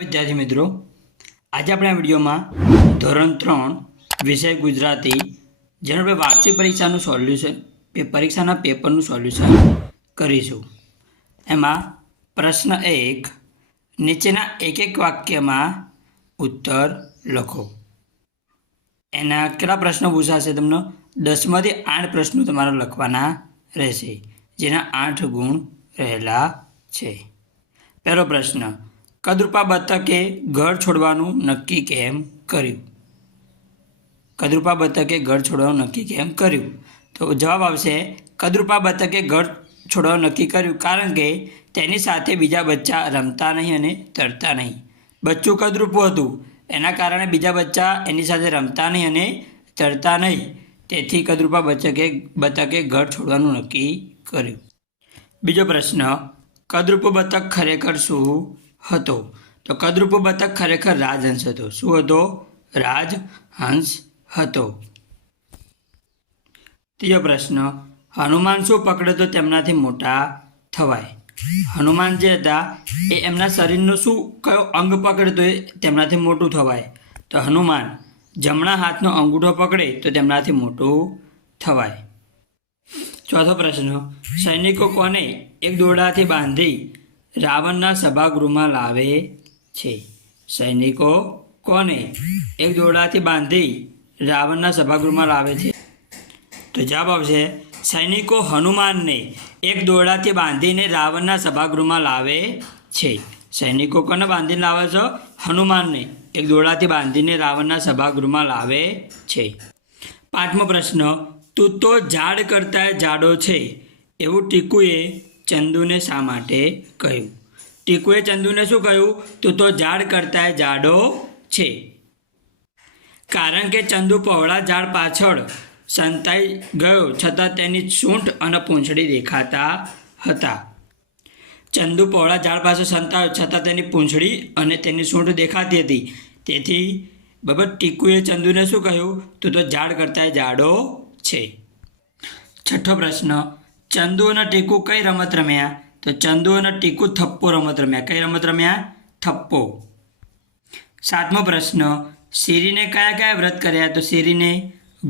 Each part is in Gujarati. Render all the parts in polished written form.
વિદ્યાર્થી મિત્રો, આજે આપણે આ વિડીયોમાં ધોરણ 3 વિષય ગુજરાતી જેનો આપણે વાર્ષિક પરીક્ષાનું સોલ્યુશન પરીક્ષાના પેપરનું સોલ્યુશન કરીશું. એમાં પ્રશ્ન 1, નીચેના એક વાક્યમાં ઉત્તર લખો. એના કેટલા પ્રશ્નો પૂછાશે? તમને 10 માંથી 8 પ્રશ્નો તમારે લખવાના રહેશે, જેના 8 ગુણ રહેલા છે. પહેલો પ્રશ્ન, કદરૂપા બતકે ઘર છોડવાનું નક્કી કેમ કર્યું? કદરૂપા બતકે ઘર છોડવાનું નક્કી કેમ કર્યું? તો જવાબ આવશે, કદરૂપા બતકે ઘર છોડવાનું નક્કી કર્યું કારણ કે તેની સાથે બીજા બચ્ચા રમતા નહીં અને તરતા નહીં. બચ્ચું કદરૂપું હતું, એના કારણે બીજા બચ્ચા એની સાથે રમતા નહીં અને તરતા નહીં. તેથી કદરૂપા બતકે ઘર છોડવાનું નક્કી કર્યું. બીજો પ્રશ્ન, કદરૂપો બતક ખરેખર શું હતો? તો કદરૂપો બતક ખરેખર રાજહંસ હતો. શું હતો? રાજહંસ હતો. ત્રીજો પ્રશ્ન, હનુમાન શું પકડે તો તેમનાથી મોટા થવાય? હનુમાન જે હતા એ એમના શરીરનું શું કયો અંગ પકડે તો તેમનાથી મોટું થવાય? તો હનુમાન જમણા હાથનો અંગૂઠો પકડે તો તેમનાથી મોટું થવાય. ચોથો પ્રશ્ન, સૈનિકો કોને એક દોરડાથી બાંધી રાવણના સભાગૃહમાં લાવે છે? સૈનિકો કોને એક દોરડાથી બાંધી રાવણના સભાગૃહમાં લાવે છે? તો જવાબ આવશે, સૈનિકો હનુમાનને એક દોરડાથી બાંધીને રાવણના સભાગૃહમાં લાવે છે. સૈનિકો કોને બાંધીને લાવે છે? હનુમાનને એક દોરડાથી બાંધીને રાવણના સભાગૃહમાં લાવે છે. પાંચમો પ્રશ્ન, તું તો ઝાડ કરતાં જાડો છે એવું ટીકુએ ચંદુને શા માટે કહ્યું? ટીકુએ ચંદુને શું કહ્યું? તું તો ઝાડ કરતાં જાડો છે. કારણ કે ચંદુ પહોળા ઝાડ પાછળ સંતાઈ ગયો છતાં તેની સૂંઠ અને પૂંછડી દેખાતા હતા. ચંદુ પહોળા ઝાડ પાસે સંતાયો છતાં તેની પૂંછડી અને તેની સૂંઠ દેખાતી હતી. તેથી બરાબર ટીકુએ ચંદુને શું કહ્યું? તું તો ઝાડ કરતાં જાડો છે. છઠ્ઠો પ્રશ્ન, ચંદુ અને ટીકુ કઈ રમત રમ્યા? તો ચંદુ અને ટીકુ થપ્પો રમત રમ્યા. કઈ રમત રમ્યા? થપ્પો. સાતમો પ્રશ્ન, શેરીને કયા કયા વ્રત કર્યા? તો શેરીને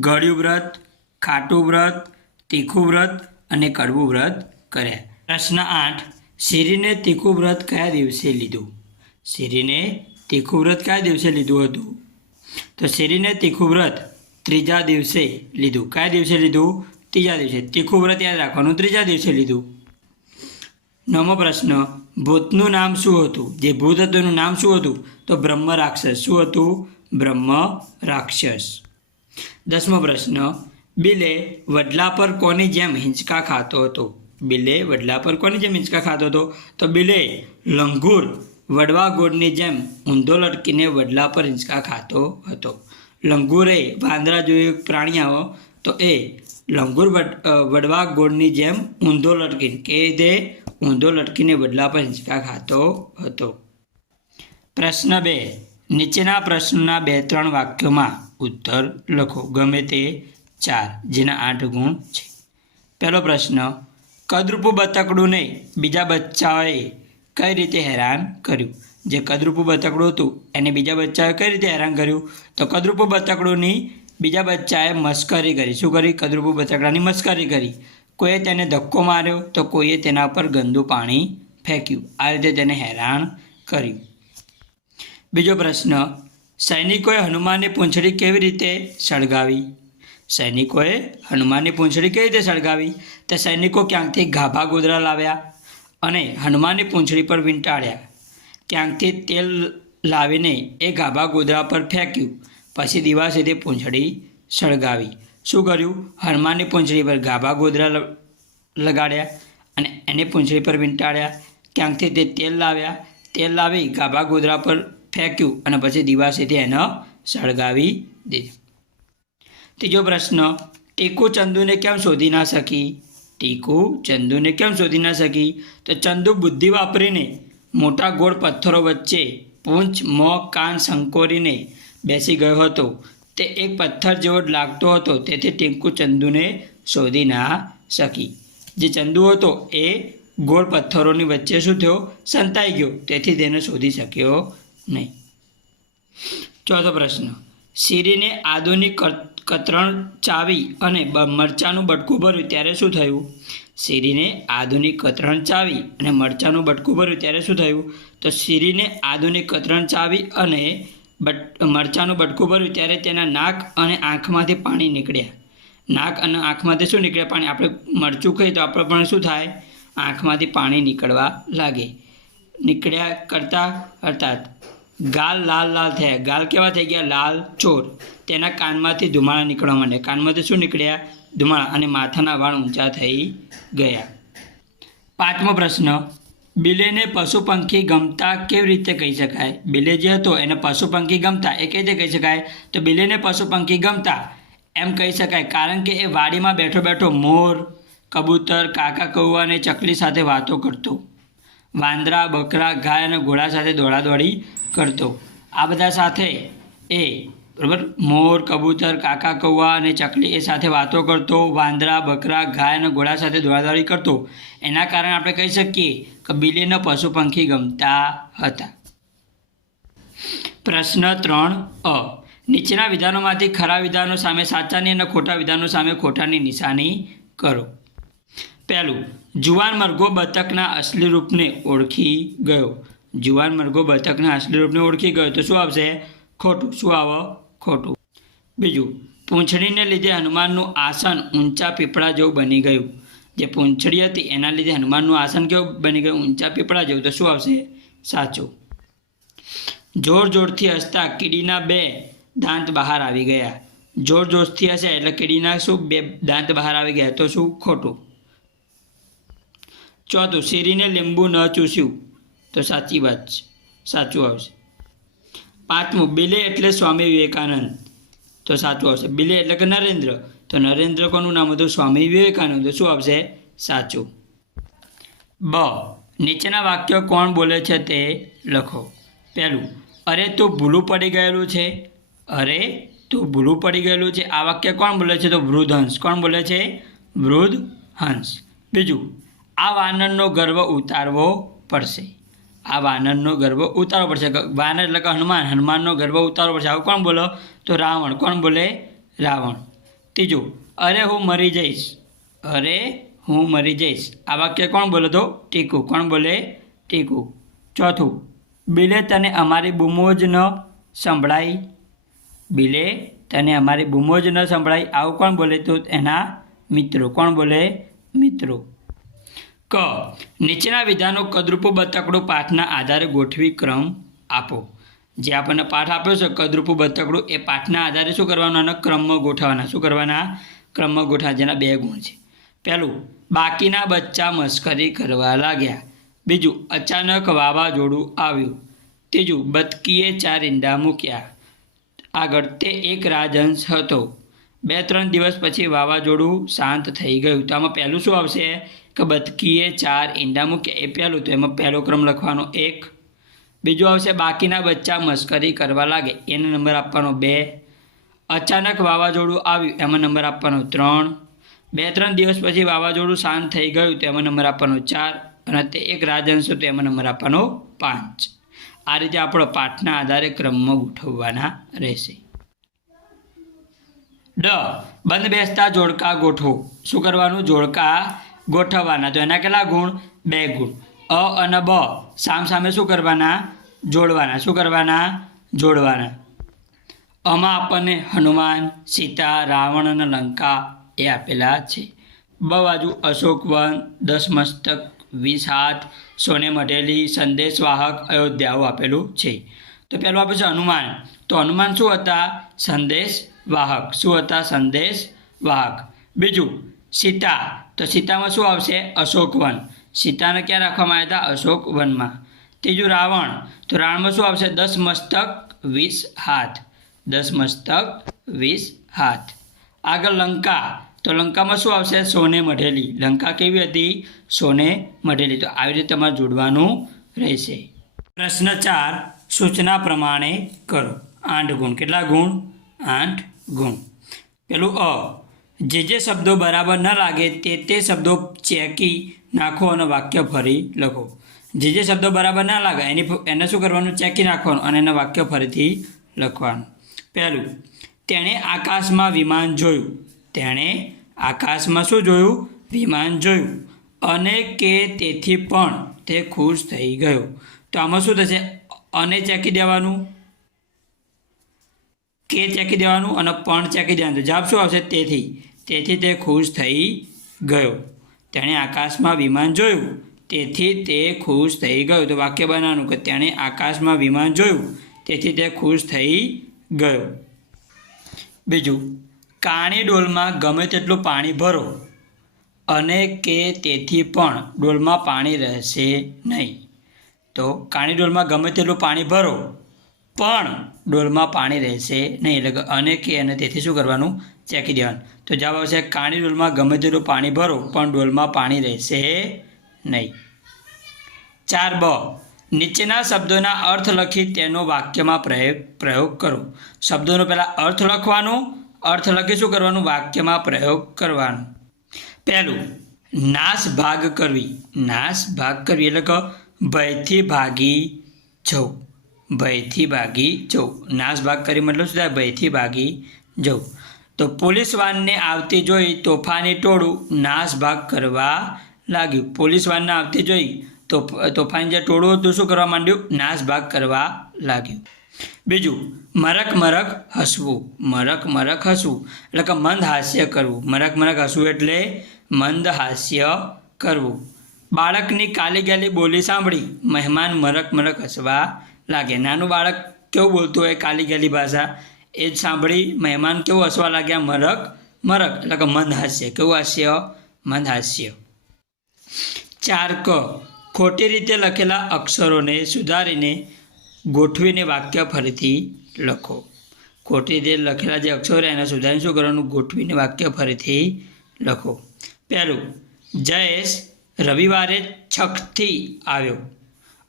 ગળ્યું વ્રત, ખાટું વ્રત, તીખું વ્રત અને કડવું વ્રત કર્યા. પ્રશ્ન 8, શેરીને તીખું વ્રત કયા દિવસે લીધું? શેરીને તીખું વ્રત કયા દિવસે લીધું હતું? તો શેરીને તીખું વ્રત ત્રીજા દિવસે લીધું. કયા દિવસે લીધું? ત્રીજા દિવસે. તીખું વ્રત યાદ રાખવાનું, ત્રીજા દિવસે લીધું. નવમો પ્રશ્ન, ભૂતનું નામ શું હતું? જે ભૂત હતું એનું નામ શું હતું? તો બ્રહ્મ રાક્ષસ. શું હતું? બ્રહ્મ રાક્ષસ. 10મો પ્રશ્ન, બિલે વડલા પર કોની જેમ હિંચકા ખાતો હતો? બિલે વડલા પર કોની જેમ હિંચકા ખાતો હતો? તો બિલે લંગૂર વડવા ગોળની જેમ ઊંધો લટકીને વડલા પર હિંચકા ખાતો હતો. લંગૂર એ વાંદરા જેવું પ્રાણી આવો તો એ લંગૂર વડવા ગોળની જેમ ઊંધો લટકીને કે તે ઊંધો લટકીને વડલા પર હિંચકા ખાતો હતો. પ્રશ્ન 2, નીચેના પ્રશ્નોના 2-3 વાક્યોમાં ઉત્તર લખો. ગમે તે 4, જેના 8 ગુણ છે. પહેલો પ્રશ્ન, કદરૂપું બતકડુંને બીજા બચ્ચાઓએ કઈ રીતે હેરાન કર્યું? જે કદરૂપું બતકડું હતું એને બીજા બચ્ચાએ કઈ રીતે હેરાન કર્યું? તો કદરૂપું બતકડુંની બીજા બચ્ચાએ મસ્કરી કરી. શું કરી? કદરૂપું બતકડાની મસ્કરી કરી. કોઈએ તેને ધક્કો માર્યો તો કોઈએ તેના પર ગંદુ પાણી ફેંક્યું. આ રીતે તેને હેરાન કર્યું. બીજો પ્રશ્ન, સૈનિકોએ હનુમાનની પૂંછડી કેવી રીતે સળગાવી? સૈનિકોએ હનુમાનની પૂંછડી કેવી રીતે સળગાવી? તે સૈનિકો ક્યાંકથી ગાભા ગોદડા લાવ્યા અને હનુમાનની પૂંછડી પર વીંટાળ્યા. ક્યાંકથી તેલ લાવીને એ ગાભા ગોદડા પર ફેંક્યું. પછી દીવા સુધી પૂંછડી સળગાવી. શું કર્યું? હનુમાનની પૂંછડી પર ગાભા ગોદડા લગાડ્યા અને એની પૂંછડી પર વીંટાળ્યા. ક્યાંકથી તે તેલ લાવ્યા. તેલ લાવી ગાભા ગોદડા પર ફેંક્યું અને પછી દીવા સુધી એને સળગાવી દીધું. ત્રીજો પ્રશ્ન, ટીકુ ચંદુને કેમ શોધી ના શકી? ટીકુ ચંદુને કેમ શોધી ના શકી? તો ચંદુ બુદ્ધિ વાપરીને મોટા ગોળ પથ્થરો વચ્ચે પૂંછ, મોં, કાન સંકોરીને બેસી ગયો હતો. તે એક પથ્થર જેવો લાગતો હતો, તેથી ટીકુ ચંદુને શોધી ના શકી. જે ચંદુ હતો એ ગોળ પથ્થરોની વચ્ચે શું થયો? સંતાઈ ગયો, તેથી તેને શોધી શક્યો નહીં. ચોથો પ્રશ્ન, શીરીને આદુની કતરણ ચાવી અને મરચાંનું બટકું ભર્યું ત્યારે શું થયું? શીરીને આદુની કતરણ ચાવી અને મરચાંનું બટકું ભર્યું ત્યારે શું થયું? તો શીરીને આદુની કતરણ ચાવી અને મરચાંનું બટકું ભર્યું ત્યારે તેના નાક અને આંખમાંથી પાણી નીકળ્યા. નાક અને આંખમાંથી શું નીકળે? પાણી. આપણે મરચું ખાઈએ તો આપણે પણ શું થાય? આંખમાંથી પાણી નીકળવા લાગે. નીકળ્યા કરતાં અર્થાત ગાલ લાલ લાલ થયા. ગાલ કેવા થઈ ગયા? લાલ ચોર. તેના કાનમાંથી ધુમાડા નીકળવા માંડ્યા. કાનમાંથી શું નીકળ્યા? ધુમાડા. અને માથાના વાળ ઊંચા થઈ ગયા. પાંચમો પ્રશ્ન, બિલેને પશુ પંખી ગમતા કેવી રીતે કહી શકાય? બિલે જે હતો એને પશુ પંખી ગમતા એ કેવી રીતે કહી શકાય? તો બિલેને પશુ પંખી ગમતા એમ કહી શકાય કારણ કે એ વાડીમાં બેઠો બેઠો મોર, કબૂતર, કાકા કૌવા અને ચકલી સાથે વાતો કરતો. વાંદરા, બકરા, ગાય અને ઘોડા સાથે દોડાદોડી કરતો. આ બધા સાથે એ બરાબર મોર, કબૂતર, કાકા કૌવા અને ચકલી એ સાથે વાતો કરતો. વાંદરા, બકરા, ગાય અને ઘોડા સાથે દોડાદોડી કરતો. એના કારણે આપણે કહી શકીએ કે બિલેને પશુ પંખી ગમતા હતા. પ્રશ્ન 3 અ, નીચેના વિધાનોમાંથી ખરા વિધાનો સામે સાચાની અને ખોટા વિધાનો સામે ખોટાની નિશાની કરો. પહેલું, જુવાન મરઘો બતકના અસલી રૂપને ઓળખી ગયો. જુવાન મરઘો બતકના અસલી રૂપને ઓળખી ગયો તો શું આવશે? ખોટું. શું આવે? ખોટું. બીજું, પૂંછડીને લીધે હનુમાનનું આસન ઊંચા પીપળા જેવું બની ગયું. જે પૂંછડી હતી એના લીધે હનુમાનનું આસન કેવું બની ગયું? ઊંચા પીપળા જેવું. તો શું આવશે? સાચું. જોર જોરથી હસતા કીડીના 2 દાંત બહાર આવી ગયા. જોર જોરથી હશે એટલે કીડીના શું 2 દાંત બહાર આવી ગયા. તો શું? ખોટું. ચોથું, શીરીને લીંબુ ન ચૂસ્યું. તો સાચી વાત છે. સાચું આવશે. પાંચમું, બિલે એટલે સ્વામી વિવેકાનંદ. તો સાચું આવશે. બિલે એટલે કે નરેન્દ્ર. તો નરેન્દ્ર કોનું નામ હતું? સ્વામી વિવેકાનંદ. તો શું આવશે? સાચું. બ, નીચેના વાક્યો કોણ બોલે છે તે લખો. પહેલું, અરે તું ભૂલું પડી ગયેલું છે. અરે તું ભૂલું પડી ગયેલું છે. આ વાક્ય કોણ બોલે છે? તો વૃદ્ધહંસ. કોણ બોલે છે? વૃદ્ધહંસ. બીજું, આ વાનરનો ગર્વ ઉતારવો પડશે. આ વાનરનો ગર્વ ઉતારવો પડશે. વાનર એટલે કે હનુમાન. હનુમાનનો ગર્વ ઉતારવો પડશે. આવું કોણ બોલો? તો રાવણ. કોણ બોલે? રાવણ. ત્રીજું, અરે હું મરી જઈશ. અરે હું મરી જઈશ. આ વાક્ય કોણ બોલે? તો ટીકુ. કોણ બોલે? ટીકુ. ચોથું, બિલે તને અમારી બૂમો જ ન સંભળાઈ. બિલે તને અમારી બૂમો જ ન સંભળાઈ. આવું કોણ બોલે? તો એના મિત્રો. કોણ બોલે? મિત્રો. ક, નીચેના વિધાનો કદરૂપું બતકડું પાઠના આધારે ગોઠવી ક્રમ આપો. જે આપણને પાઠ આપ્યો છે કદરૂપું બતકડું એ પાઠના આધારે શું કરવાનું? અને ક્રમમાં ગોઠવવાના. શું કરવાના? ક્રમમાં ગોઠવા. જેના 2 ગુણ છે. પહેલું, બાકીના બચ્ચા મસ્કરી કરવા લાગ્યા. બીજું, અચાનક વાવાઝોડું આવ્યું. ત્રીજું, બતકીએ 4 ઈંડા મૂક્યા. આગળ, તે એક રાજહંસ હતો. 2-3 દિવસ પછી વાવાઝોડું શાંત થઈ ગયું. તો આમાં પહેલું શું આવશે? કે બતકીએ 4 ઈંડા મૂક્યા. એ પહેલું. તો એમાં પહેલો ક્રમ લખવાનો 1. બીજું આવશે બાકીના બચ્ચા મસ્કરી કરવા લાગે. એને નંબર આપવાનો 2. અચાનક વાવાઝોડું આવ્યું એમાં નંબર આપવાનો 3. 2-3 દિવસ પછી વાવાઝોડું શાંત થઈ ગયું તો એમાં નંબર આપવાનો 4. અને તે એક રાજહંસ તો એમાં નંબર આપવાનો 5. આ રીતે આપણો પાઠના આધારે ક્રમમાં ગોઠવવાના રહેશે. ડ, બંધ બેસતા જોડકા ગોઠવો. શું કરવાનું? જોડકા ગોઠવવાના. તો એના કેટલા ગુણ? 2 ગુણ. અ અને બ સામ સામે શું કરવાના? જોડવાના. શું કરવાના? જોડવાના. આમાં આપણને હનુમાન, સીતા, રાવણ અને લંકા એ આપેલા છે. બ બાજુ અશોકવન, 10 મસ્તક, 20 હાથ, સોને મઢેલી, સંદેશવાહક, અયોધ્યાઓ આપેલું છે. તો પહેલું આપે છે હનુમાન. તો હનુમાન શું હતા? સંદેશવાહક. શું હતા? સંદેશવાહક. બીજું સીતા. તો સીતામાં શું આવશે? અશોકવન. સીતાને ક્યાં રાખવામાં આવ્યા હતા? અશોકવનમાં. ત્રીજું રાવણ. તો રાવણમાં શું આવશે? 10 મસ્તક, 20 હાથ. 10 મસ્તક, 20 હાથ. આગળ લંકા. તો લંકામાં શું આવશે? સોને મઢેલી. લંકા કેવી હતી? સોને મઢેલી. તો આવી રીતે તમારે જોડવાનું રહેશે. પ્રશ્ન 4, સૂચના પ્રમાણે કરો. 8 ગુણ. કેટલા ગુણ? 8 ગુણ. પેલું અ, જે શબ્દો બરાબર ન લાગે તે શબ્દો ચેકી નાખો અને વાક્ય ફરી લખો. જે શબ્દો બરાબર ના લાગે એને શું કરવાનું, ચેકી નાખવાનું અને એના વાક્ય ફરીથી લખવાનું. પહેલું, તેણે આકાશમાં વિમાન જોયું. તેણે આકાશમાં શું જોયું? વિમાન જોયું. અને કે તેથી પણ તે ખુશ થઈ ગયો. તો આમાં શું થશે? અને ચેકી દેવાનું, કે ચેકી દેવાનું અને પણ ચેકી દેવાનું. તો જવાબ શું આવશે? તેથી તે ખુશ થઈ ગયો. તેણે આકાશમાં વિમાન જોયું, તેથી તે ખુશ થઈ ગયો. તો વાક્ય બનાવવાનું કે તેણે આકાશમાં વિમાન જોયું, તેથી તે ખુશ થઈ ગયો. બીજું, કાણી ડોલમાં ગમે તેટલું પાણી ભરો અને કે તેથી પણ ડોલમાં પાણી રહેશે નહીં. તો કાણી ડોલમાં ગમે તેટલું પાણી ભરો પણ ડોલમાં પાણી રહેશે નહીં. એટલે કે અને કે અને તેથી શું કરવાનું? ચેકી દેવાનું. તો જવાબ આવશે કાણી ડોલમાં ગમે તેટલું પાણી ભરો પણ ડોલમાં પાણી રહેશે નહીં. 4બ, નીચેના શબ્દોના અર્થ લખી તેનો વાક્યમાં પ્રયોગ કરો. શબ્દોનો પહેલાં અર્થ લખવાનો, અર્થ લખી શું કરવાનું? વાક્યમાં પ્રયોગ કરવાનો. પહેલું, નાશ ભાગ કરવી. નાશ ભાગ કરવી એટલે કે ભયથી ભાગી જવું. ભયથી ભાગી જવું. નાશ ભાગ કરી મતલબ શું થાય? ભયથી ભાગી જવું. તો પોલીસ વાનને આવતી જોઈ તોફાની ટોળું નાશ ભાગ કરવા લાગ્યું. પોલીસ વાનને આવતી જોઈ તોફાની જે ટોળું હતું શું કરવા માંડ્યું? નાશ ભાગ કરવા લાગ્યું. બીજું, મરક મરક હસવું. મરક મરક હસવું એટલે કે મંદ હાસ્ય કરવું. મરક મરક હસવું એટલે મંદ હાસ્ય કરવું. બાળકની કાલી ગાલી બોલી સાંભળી મહેમાન મરક મરક હસવા લાગે. નાનું બાળક કેવું બોલતું હોય કાલી ગાલી ભાષા, એ જ સાંભળી મહેમાન કેવું હસવા લાગ્યા? મરક મરક એટલે કે મંદ હાસ્ય. કેવું હાસ્ય? મંદ હાસ્ય. 4ક, ખોટી રીતે લખેલા અક્ષરોને સુધારીને ગોઠવીને વાક્ય ફરીથી લખો. ખોટી રીતે લખેલા જે અક્ષરો એને સુધારીને શું કરવાનું? ગોઠવીને વાક્ય ફરીથી લખો. પહેલું, જયેશ રવિવારે છકથી આવ્યો.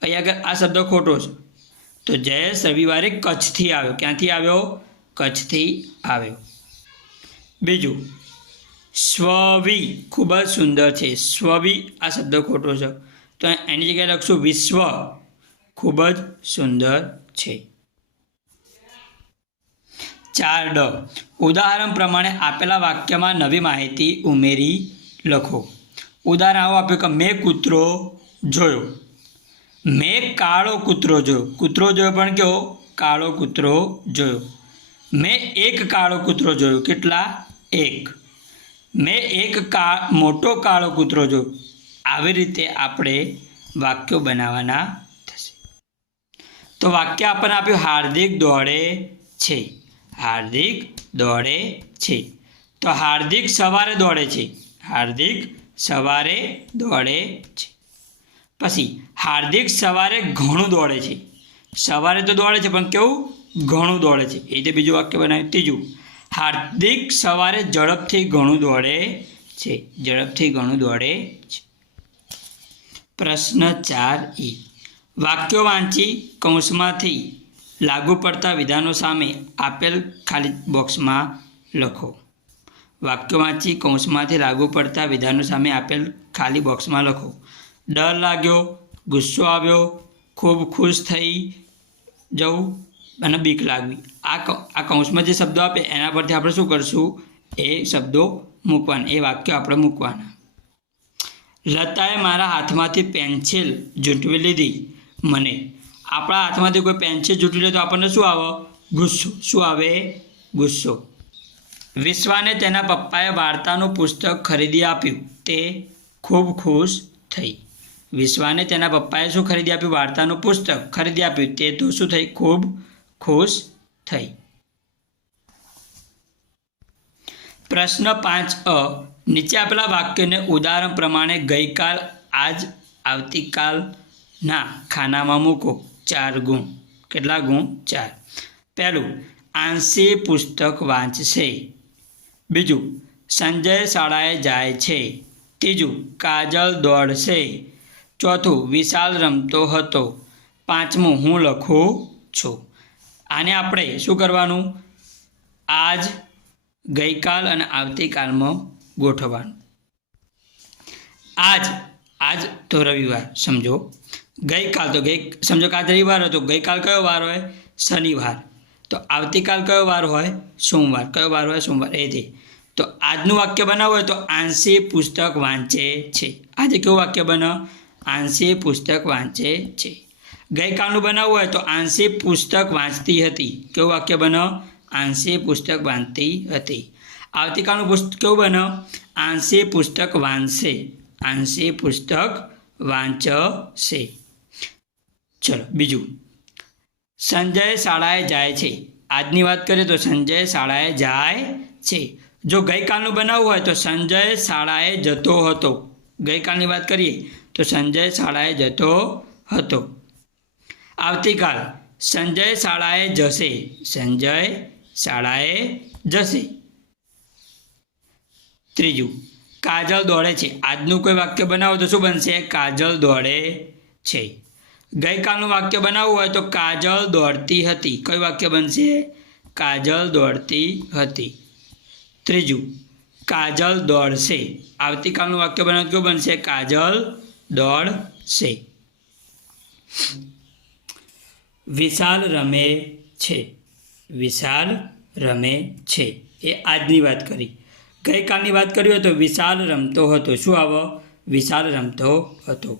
અહીં આગળ આ શબ્દ ખોટો છે. તો જયેશ રવિવારે કચ્છથી આવ્યો. ક્યાંથી આવ્યો? કચ્છથી આવ્યો. બીજું, સ્વવી ખૂબ જ સુંદર છે. સ્વવી આ શબ્દ ખોટો છે. તો એની જગ્યાએ લખશું વિશ્વ ખૂબ જ સુંદર છે. 4ડ, ઉદાહરણ પ્રમાણે આપેલા વાક્યમાં નવી માહિતી ઉમેરી લખો. ઉદાહરણ આવું આપ્યું કે મેં કૂતરો જોયો. મેં કાળો કૂતરો જોયો. કૂતરો જોયો પણ કેવો? કાળો કૂતરો જોયો. મેં એક કાળો કૂતરો જોયો. કેટલા? એક. મેં એક મોટો કાળો કૂતરો જોયો. આવી રીતે આપણે વાક્યો બનાવવાના થશે. તો વાક્ય આપણને આપ્યું હાર્દિક દોડે છે. હાર્દિક દોડે છે. તો હાર્દિક સવારે દોડે છે. હાર્દિક સવારે દોડે છે. પછી હાર્દિક સવારે ઘણું દોડે છે. સવારે તો દોડે છે પણ કેવું? ઘણું દોડે છે. એ રીતે બીજું વાક્ય બનાવ્યું. ત્રીજું, હાર્દિક સવારે ઝડપથી ઘણું દોડે છે. ઝડપથી ઘણું દોડે છે. પ્રશ્ન 4E, વાક્યો વાંચી કૌંસમાંથી લાગુ પડતા વિધાનો સામે આપેલ ખાલી બોક્સમાં લખો. વાક્યો વાંચી કૌંસમાંથી લાગુ પડતા વિધાનો સામે આપેલ ખાલી બોક્સમાં લખો. ડર લાગ્યો, ગુસ્સો આવ્યો, ખૂબ ખુશ થઈ જવું અને બીક લાગવી. આ કૌંસમાં જે શબ્દો આપે એના પરથી આપણે શું કરશું? એ શબ્દો મૂકવાના, એ વાક્યો આપણે મૂકવાના. લતાએ મારા હાથમાંથી પેન્સિલ ઝૂંટવી લીધી. મને આપણા હાથમાંથી કોઈ પેન્સિલ ઝૂંટવી લે તો આપણને શું આવે? ગુસ્સો. શું આવે? ગુસ્સો. વિશ્વાને તેના પપ્પાએ વાર્તાનું પુસ્તક ખરીદી આપ્યું. તે ખૂબ ખુશ થઈ. વિશ્વાને તેના પપ્પાએ શું ખરીદી આપ્યું? વાર્તાનું પુસ્તક ખરીદી આપ્યું. તે તો શું થઈ? ખૂબ ખુશ થઈ. પ્રશ્ન 5A, નીચે આપેલા વાક્યને ઉદાહરણ પ્રમાણે ગઈકાલ, આજ, આવતીકાલના ખાનામાં મૂકો. 4 ગુણ. કેટલા ગુણ? 4. પહેલું, આંશી પુસ્તક વાંચશે. બીજું, સંજય શાળાએ જાય છે. ત્રીજું, કાજલ દોડશે. ચોથું, વિશાલ રમતો હતો. પાંચમું, હું લખું છું. આને આપણે શું કરવાનું? આજ, ગઈકાલ અને આવતીકાલમાં ગોઠવવાનું. આજ તો રવિવાર સમજો. ગઈકાલ તો સમજો કે આજ રવિવાર હતો, ગઈકાલ કયો વાર હોય? શનિવાર. તો આવતીકાલ કયો વાર હોય? સોમવાર. કયો વાર હોય? સોમવાર. એ રીતે તો આજનું વાક્ય બનાવવું હોય તો આંશી પુસ્તક વાંચે છે. આજે કેવું વાક્ય બને? આંશી પુસ્તક વાંચે છે. ગઈકાલનું બનાવવું હોય તો આંશી પુસ્તક વાંચતી હતી. કેવું વાક્ય બને? આંશી પુસ્તક વાંચતી હતી. આવતીકાલનું કેવું બને? આંશી પુસ્તક વાંચશે. આંશી પુસ્તક વાંચશે. ચલો બીજું, સંજય શાળાએ જાય છે. આજની વાત કરીએ તો સંજય શાળાએ જાય છે. જો ગઈકાલનું બનાવવું હોય તો સંજય શાળાએ જતો હતો. ગઈકાલની વાત કરીએ તો સંજય શાળાએ જતો હતો. આવતીકાલ સંજય શાળાએ જશે. સંજય શાળાએ જશે. ત્રીજું, કાજલ દોડે છે. આજનું કોઈ વાક્ય બનાવો તો શું બનશે? કાજલ દોડે છે. ગઈકાલનું વાક્ય બનાવવું હોય તો કાજલ દોડતી હતી. કયું વાક્ય બનશે? કાજલ દોડતી હતી. ત્રીજું, કાજલ દોડશે. આવતીકાલનું વાક્ય બનાવો તો કેવું બનશે? કાજલ દોડશે. વિશાલ રમે છે. વિશાલ રમે છે. એ આજની વાત કરી. ગઈકાલની વાત કરી હોય તો વિશાલ રમતો હતો. શું આવો? વિશાલ રમતો હતો.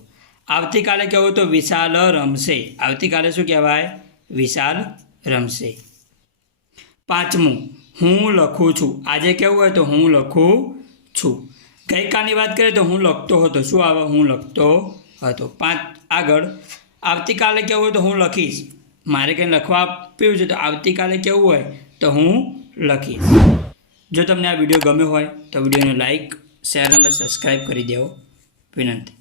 આવતીકાલે કહેવું તો વિશાલ રમશે. આવતીકાલે શું કહેવાય? વિશાલ રમશે. પાંચમું, હું લખું છું. આજે કેવું હોય તો હું લખું છું. ગઈકાલની વાત કરીએ તો હું લખતો હતો. શું આવે? હું લખતો હતો. આગળ આવતીકાલે કેવું હોય તો હું લખીશ. મારે કંઈ લખવા આપ્યું છે તો આવતીકાલે કેવું હોય તો હું લખીશ. જો તમને આ વિડીયો ગમ્યો હોય તો વિડીયોને લાઈક, શેર અને સબસ્ક્રાઈબ કરી દેવો વિનંતી.